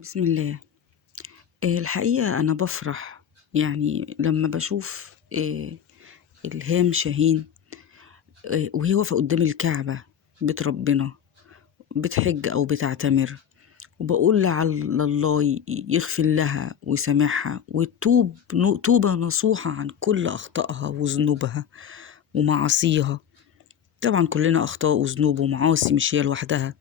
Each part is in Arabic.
بسم الله. الحقيقة أنا بفرح يعني لما بشوف إلهام شاهين وهي واقفة قدام الكعبة، بيت ربنا، بتحج أو بتعتمر، وبقول لعل الله يغفر لها ويسامحها وتوب توبة نصوحة عن كل أخطائها وذنوبها ومعاصيها. طبعا كلنا أخطاء وذنوب ومعاصي، مش هي لوحدها،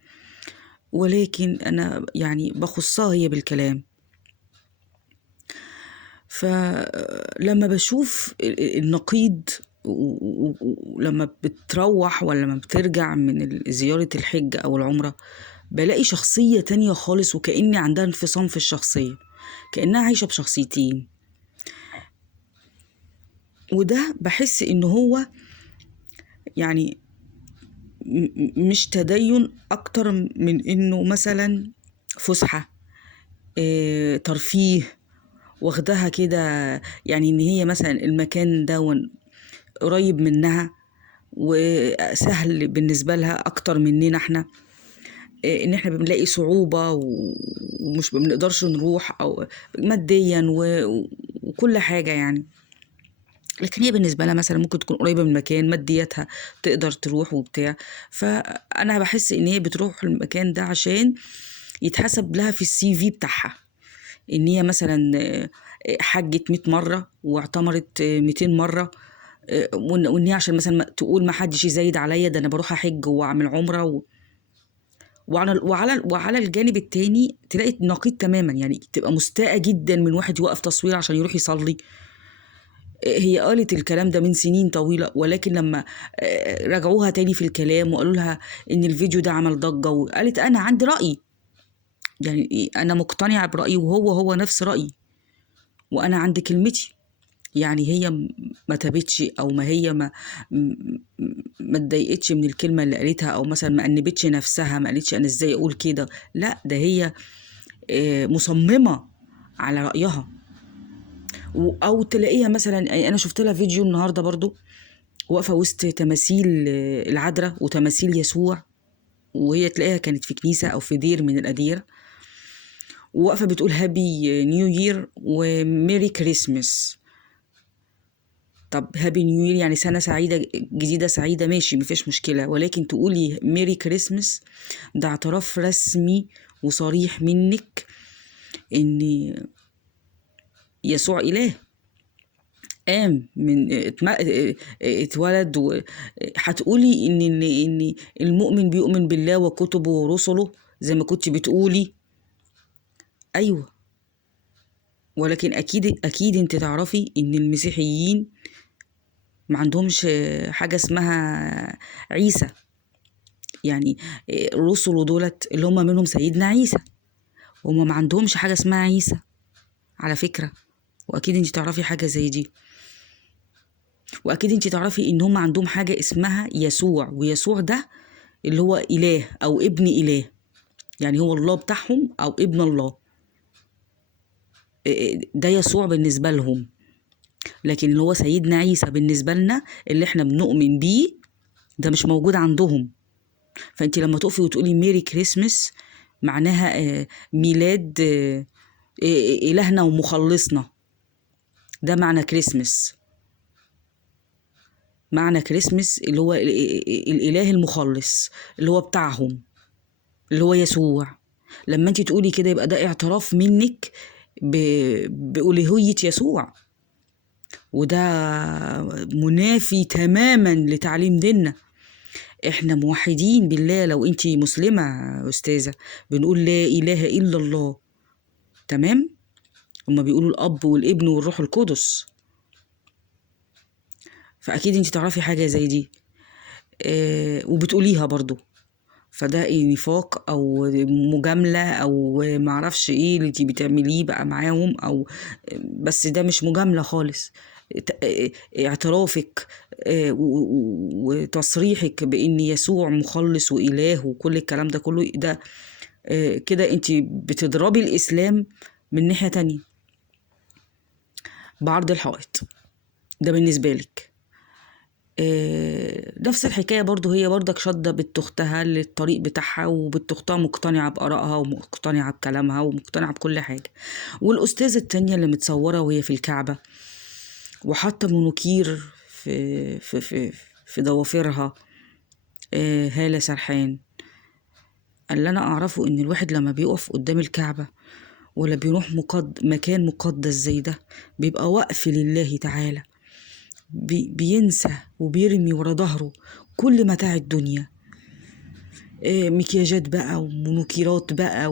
ولكن أنا يعني بخصها هي بالكلام. فلما بشوف النقيض ولما بتروح ولا لما بترجع من زيارة الحج أو العمرة، بلاقي شخصية تانية خالص، وكأني عندها انفصام في الشخصية، كأنها عايشة بشخصيتين. وده بحس إن هو يعني مش تدين أكتر من إنه مثلا فسحة، ترفيه، واخدها كده. يعني إن هي مثلا المكان ده قريب منها وسهل بالنسبة لها أكتر مننا احنا، إن احنا بنلاقي صعوبة ومش بنقدرش نروح أو ماديا وكل حاجة يعني. لكن هي بالنسبة لها مثلا ممكن تكون قريبة من مكان مادياتها تقدر تروح وبتاع. فأنا بحس إن هي بتروح المكان ده عشان يتحسب لها في السي في بتاعها إن هي مثلا حجت 100 مرة واعتمرت 200 مرة، وإن هي عشان مثلا تقول ما حدش يزايد عليا، ده أنا بروح أحج وأعمل عمرة وعلى الجانب التاني تلاقي نقيض تماما، يعني تبقى مستاءة جدا من واحد يوقف تصوير عشان يروح يصلي. هي قالت الكلام ده من سنين طويلة، ولكن لما رجعوها تاني في الكلام وقالوا لها إن الفيديو ده عمل ضجة، وقالت أنا عندي رأي، يعني أنا مقتنعة برأيي وهو نفس رأيي، وأنا عندي كلمتي. يعني هي ما تابتش، او ما هي ما اتضايقتش من الكلمه اللي قالتها، او مثلا ما انبتش نفسها، ما قالتش انا ازاي اقول كده. لا، ده هي مصممه على رايها. او تلاقيها مثلا، انا شفت لها فيديو النهارده برضو واقفه وسط تماثيل العذراء وتماثيل يسوع، وهي تلاقيها كانت في كنيسه او في دير من الاديره، وواقفه بتقول هابي نيو يير وميري كريسمس. طب هابي نيو يير يعني سنة سعيدة جديدة سعيدة، ماشي مفيش مشكلة، ولكن تقولي ميري كريسمس ده اعتراف رسمي وصريح منك ان يسوع إله، قام من اتولد. هتقولي ان المؤمن بيؤمن بالله وكتبه ورسله زي ما كنت بتقولي. ايوه، ولكن اكيد انت تعرفي ان المسيحيين ما عندهمش حاجة اسمها عيسى. يعني رسله دولت اللي هم منهم سيدنا عيسى، وهم ما عندهمش حاجة اسمها عيسى على فكرة. وأكيد انت تعرفي حاجة زي دي، وأكيد انت تعرفي ان هم عندهم حاجة اسمها يسوع، ويسوع ده اللي هو إله أو ابن إله، يعني هو الله بتاعهم أو ابن الله. ده يسوع بالنسبة لهم، لكن اللي هو سيدنا عيسى بالنسبة لنا اللي احنا بنؤمن بيه ده مش موجود عندهم. فانت لما تقفي وتقولي ميري كريسمس معناها ميلاد إلهنا ومخلصنا. ده معنى كريسمس. معنى كريسمس اللي هو الإله المخلص اللي هو بتاعهم، اللي هو يسوع. لما انت تقولي كده يبقى ده اعتراف منك بألوهية يسوع، وده منافي تماما لتعليم ديننا. احنا موحدين بالله، لو انت مسلمة أستاذة بنقول لا إله إلا الله، تمام؟ هما بيقولوا الأب والابن والروح القدس. فأكيد انت تعرفي حاجة زي دي وبتقوليها برضو. فده نفاق او مجاملة او معرفش ايه اللي انتي بتعمليه بقى معاهم، او بس ده مش مجاملة خالص. اعترافك وتصريحك بان يسوع مخلص واله وكل الكلام ده كله، ده كده انتي بتضربي الاسلام من ناحية تانية بعرض الحائط. ده بالنسبة لك. نفس الحكاية برضو، هي برضك شادة بنت أختها للطريق بتاعها، وبنت أختها مقتنعة بآرائها ومقتنعة بكلامها ومقتنعة بكل حاجة. والأستاذة التانية اللي متصورة وهي في الكعبة وحاطة منوكير في ضوافرها، هالة سرحان. اللي أنا أعرفه إن الواحد لما بيقف قدام الكعبة ولا بيروح مكان مقدس زي ده بيبقى وقف لله تعالى، بينسى وبيرمي ورا ظهره كل متاع الدنيا، مكياجات بقى ومنوكيرات بقى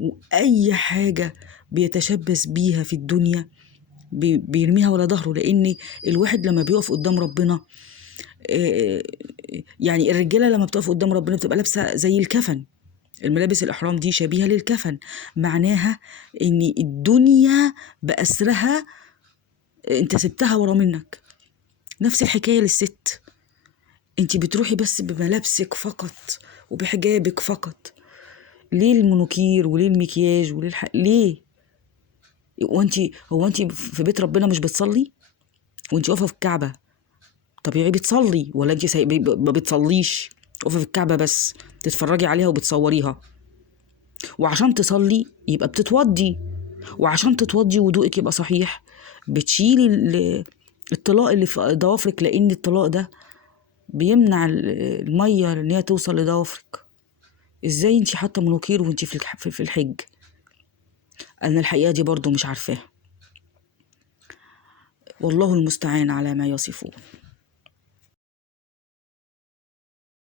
وأي حاجة بيتشبث بيها في الدنيا بيرميها ورا ظهره. لأن الواحد لما بيقف قدام ربنا، يعني الرجالة لما بتقف قدام ربنا بتبقى لابسة زي الكفن، الملابس الإحرام دي شبيهة للكفن، معناها إن الدنيا بأسرها أنت سبتها ورا منك. نفس الحكاية للست، أنت بتروحي بس بملابسك فقط وبحجابك فقط. ليه المنوكير وليه المكياج ليه؟ هو أنت في بيت ربنا مش بتصلي؟ وأنت واقفة في الكعبة طبيعي بتصلي، ولا أنت ما بتصليش واقفة في الكعبة بس تتفرجي عليها وبتصوريها؟ وعشان تصلي يبقى بتتوضي، وعشان تتوضي وضوءك يبقى صحيح بتشيلي الطلاق اللي في ضوافرك، لأن الطلاق ده بيمنع المية ان هي توصل لضوافرك. ازاي انتي حاطه منوكير وانتي في الحج؟ انا الحقيقه دي برضو مش عارفاها، والله المستعان على ما يصفون.